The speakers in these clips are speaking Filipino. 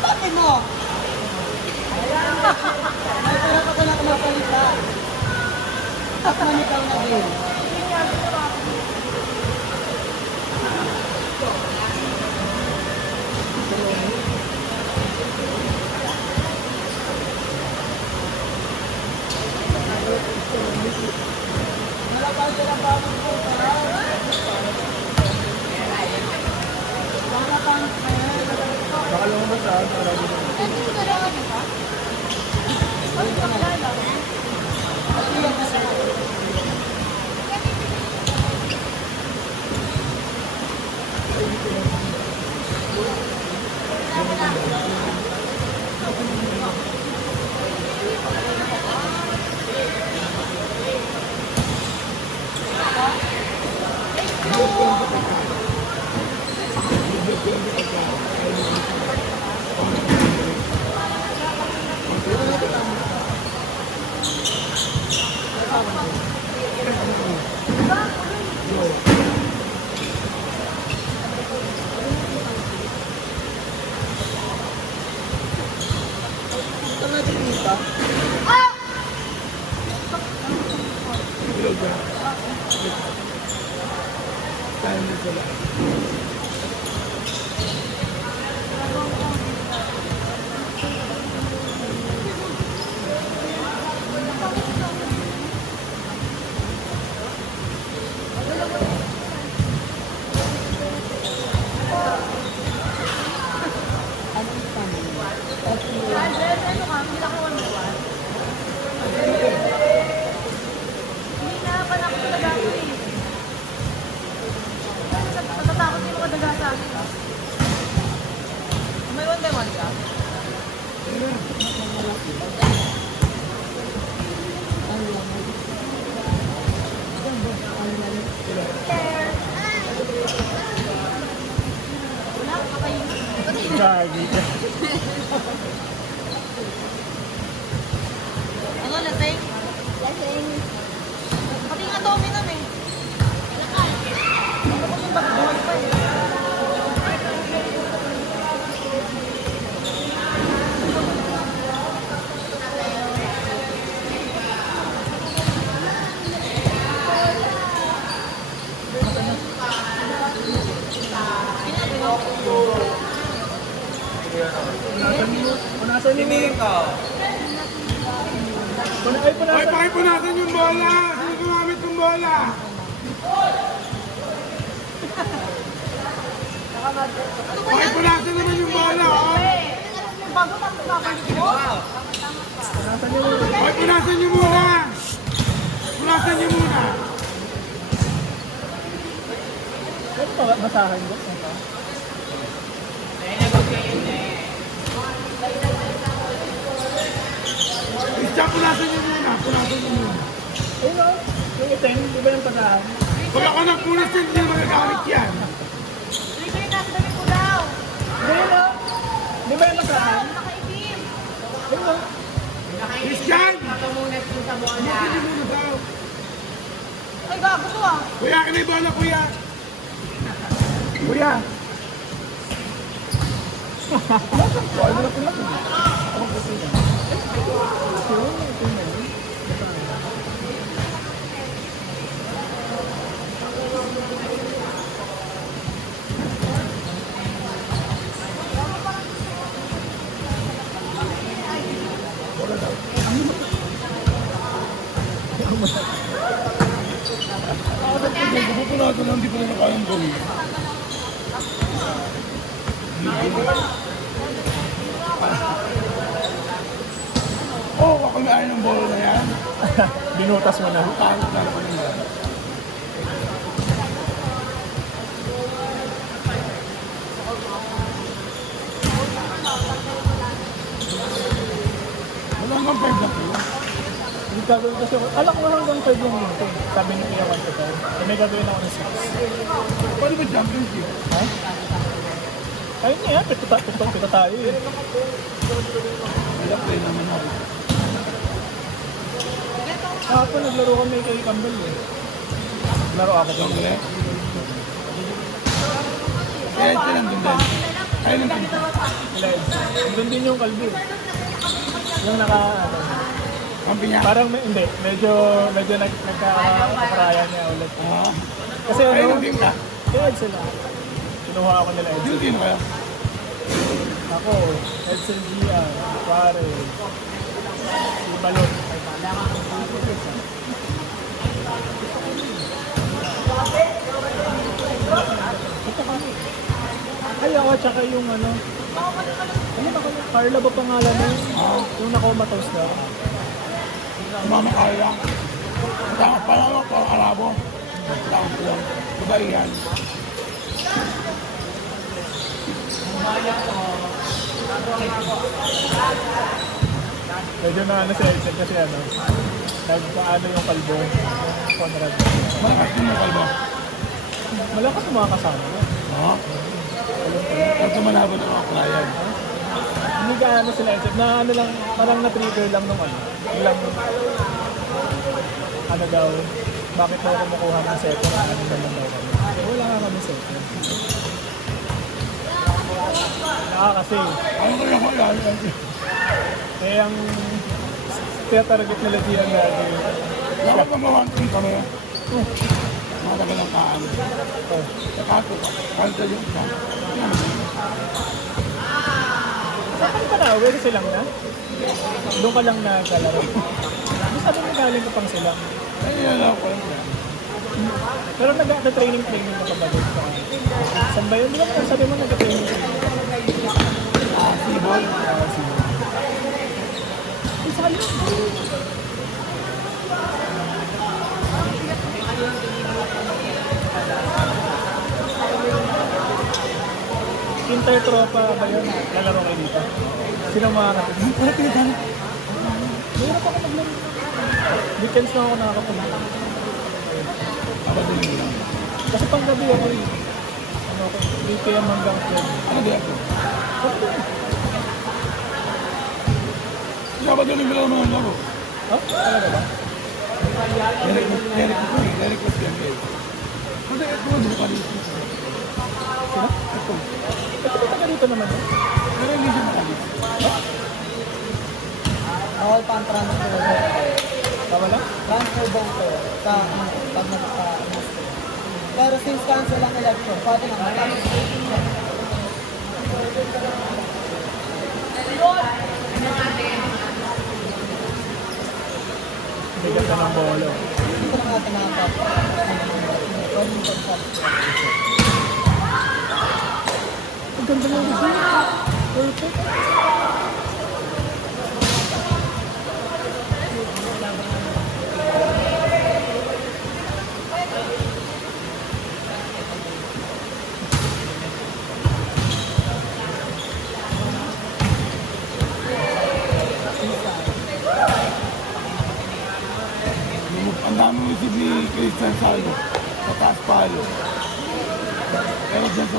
Bakit mo? May pera pa ka na kumapalita. At manikaw na din. Malapal ka lang bakit po ka? Baka lumabas sa marami na. Ano, lasing? Lasing. Pati nga to, uminom eh. Ano ko yung bagbuhay pa eh. Punasan niyo muna. Ay, pakipunasan yung bola! Sino gumamit yung bola? Pakipunasan naman yung bola, oh! Bago tapos babalik mo. Ay, punasan niyo muna! Punasan niyo muna! Ano pa masahan mo? Isa, punasan niyo muna! Punasan niyo muna! Ayun o, yung itim, di ba yung pasahan? Kung ako nagpunas yun, hindi magagamit yan! Hindi ko yung nasa damit ko daw. Di yun o, di ba yung masahan? Nakaitim. Ayun o. Christian! Hindi muna daw! Ay, gago to ah. Kuya, akin na yung bola, kuya! Kuya! Ano na pula ko? Ako po sila. Pupunasan lang, hindi ko na kayang gawin. Oh, ako may ayaw ng bola na yan. Binutas mo na. Tangos na naman yan. Wala hanggang 5 na po. Hindi gagawin kasi ako. Alak ko hanggang 5 lang yun. Sabi ni Kuya 1 to 5. May gagawin ako ng 6. Pwede ba championship? Ha? Ayun na yan. Pito tayo eh. Wala play naman ako. Kahapon naglaro kami kay Campbell eh. Naglaro ako doon. Siyempre. Kaya ito lang doon din. Kaya lang doon. Live. Doon din yung kalbo. Yung naka, ano, Kampi niya. parang hindi, medyo nagkakarayan niya ulit. Ah. Kasi Kaya ano, lang din ka. kaya sila. Kinuha ako nila Edsel. Sino kaya? Ako, Edsel Gia, pare, si Balot. Ito kami. Ay, ako, tsaka yung ano ba kami? Carla ba pangalan na yun? Yung nakomatose na. Mama Carla. Tama pala ako, parang Arabo. Tama po lang. Babae yan. Medyo na ano si Edsel kasi ano, nagpaano yung kalbo, Conrad. Malakas din yung kalbo. Malakas yung mga kasama. Oo. Pag tumalaban ng mga client. Hindi ka ano sila Edsel, na ano lang, parang na-trigger lang nung ano. Ilang, ano daw, bakit daw kumukuha ng second, ano naman daw kami. Wala nga kami second. Kasi, Ano ko yung kaya? eh ang target nila diyan lagi. Dapat mag-1-3 kami. Matagal ang kaan. Sakato ka. Cancel yung isa. Saan ka na? Aware silang na? Doon ka lang naglalaro. Sabi mo galing ka pang silang. Ayun lang ako. Pero nag-training ka pa ba doon? Saan ba yun? Di ba sabi mo nag-training? Sibol. Isa yun. Intertropa ba yun? Lalaro kayo dito? Sino mga kapatid? Wala pinagano. Mahirap ako maglaro. Weekends na ako nakakapunta. Kapatid mo lang. Kasi pang gabi ako rin. Ano ako, 3 p.m. hanggang 12. Ano di ako? Kapatid mo lang naman ako. Oh? Talaga ba? Derek was yan guys. Kasi ito mo pa rin. Sino? Ito. Ito ba taga dito naman yun? Pero hindi siya makalis. Bawal pa ang transfer. Wala? Transfer voter sa pag pero since cancel ang election, pwede na Bigat na ng bolo. hindi ko na nga tinatap. Pwede mo pag-stop. Ang ganda ng result. Perfect. Ang dami mo si Christian Salvo sa taas palo. Pero dyan sa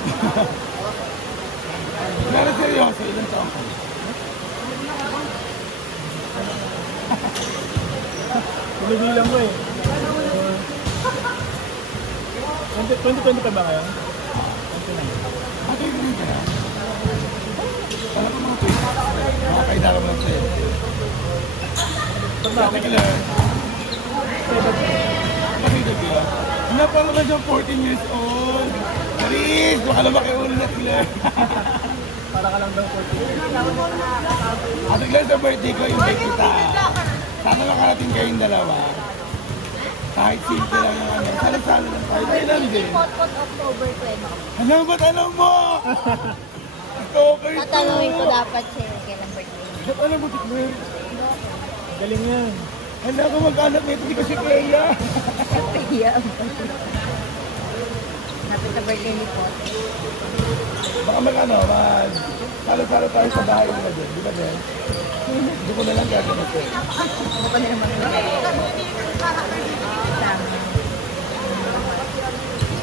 pero seryoso, ilang taon ka? Binibilang mo eh. 2020 pa ba ngayon? Ate, hindi ka na. Alam mo mga tweet. Mga kaidara mo lang sa'yo. Ate Claire. Nakita ko yan. Napala ka siya 14 years old. Charis! Baka naman kayo ulo na Claire. Para ka lang daw 40. Ate Claire, sa birthday ko, invite kita. Sana makarating kayong dalawa. Kahit simple lang yung ano. Salo-salo lang tayo. Kailan din? Pot October 20. Alam ba't alam mo? October 2. Tatanungin ko dapat siya kailan birthday. Ba't alam mo, Claire? Galing yan. Handa ko mag-anak nito, hindi ko si Clea. Kaya Happy sa birthday ni Pot. Baka mag-ano, salo-salo tayo sa bahay nila dyan. Di ba din? Hindi ko na lang gagawin ito. Ano pa na naman ito? Sama.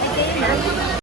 Okay na.